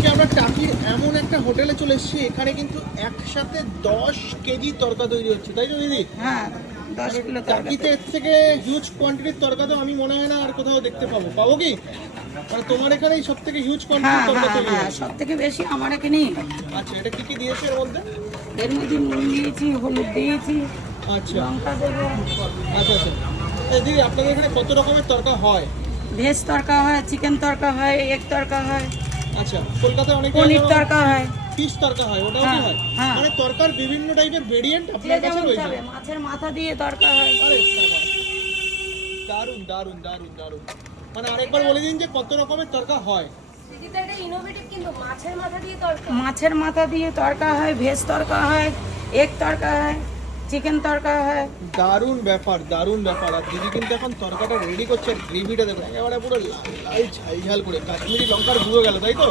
আজকে আমরা টাকির এমন একটা হোটেলে চলে এসেছি, এখানে কিন্তু একসাথে 10 কেজি তরকা তৈরি হচ্ছে, তাই তো দিদি? হ্যাঁ 10 কিলো তরকা টাকিতে এর থেকে হিউজ কোয়ান্টিটির তরকা তো আমি মনে হয় না আর কোথাও দেখতে পাবো। পাবো কি? মানে তোমার এখানেই সব থেকে হিউজ হ্যাঁ কোয়ান্টিটির তরকা হ্যাঁ তৈরি হ্যাঁ হয়। সব থেকে বেশি আমার এখানেই হয়। আচ্ছা, এটা কি কি দিয়েছে এর মধ্যে? এর মধ্যে নুন দিয়েছি, হলুদ দিয়েছি, আচ্ছা লঙ্কা দেবো। আচ্ছা আচ্ছা। এই দিদি, আপনাদের এখানে কত রকমের তরকা হয়? ভেজ তরকা হয়, চিকেন তরকা হয়, এগ তরকা হয়, আচ্ছা, কলকাতায় অনেক পনির তরকা হয়। ফিশ তরকা হয়, ওটাও কি হ্যাঁ, হয়? হ্যাঁ। মানে তরকার বিভিন্ন টাইপের ভেরিয়েন্ট যে আপনার কাছে যেমন রয়েছে? চাবে, মাছের মাথা দিয়ে তরকা হয়। আরে সাবাস। দারুণ দারুণ দারুণ দারুণ। মানে আরেকবার বলে দিন যে কত রকমের তরকা হয়। দিদিটা এটা ইনোভেটিভ, কিন্তু মাছের মাথা দিয়ে তরকা। মাছের মাথা দিয়ে তরকা হয়, ভেজ তরকা হয়, এগ তরকা হয়, চিকেন তরকা হয়। দারুণ ব্যাপার, দারুণ ব্যাপার। আর দিদি কিন্তু এখন তরকাটা রেডি করছে, গ্রেভিটা দেখো একেবারে পুরো লাল লাল ঝাল ঝাল করে, কাশ্মীরি লঙ্কার গুঁড়ো গেল, তাই তো?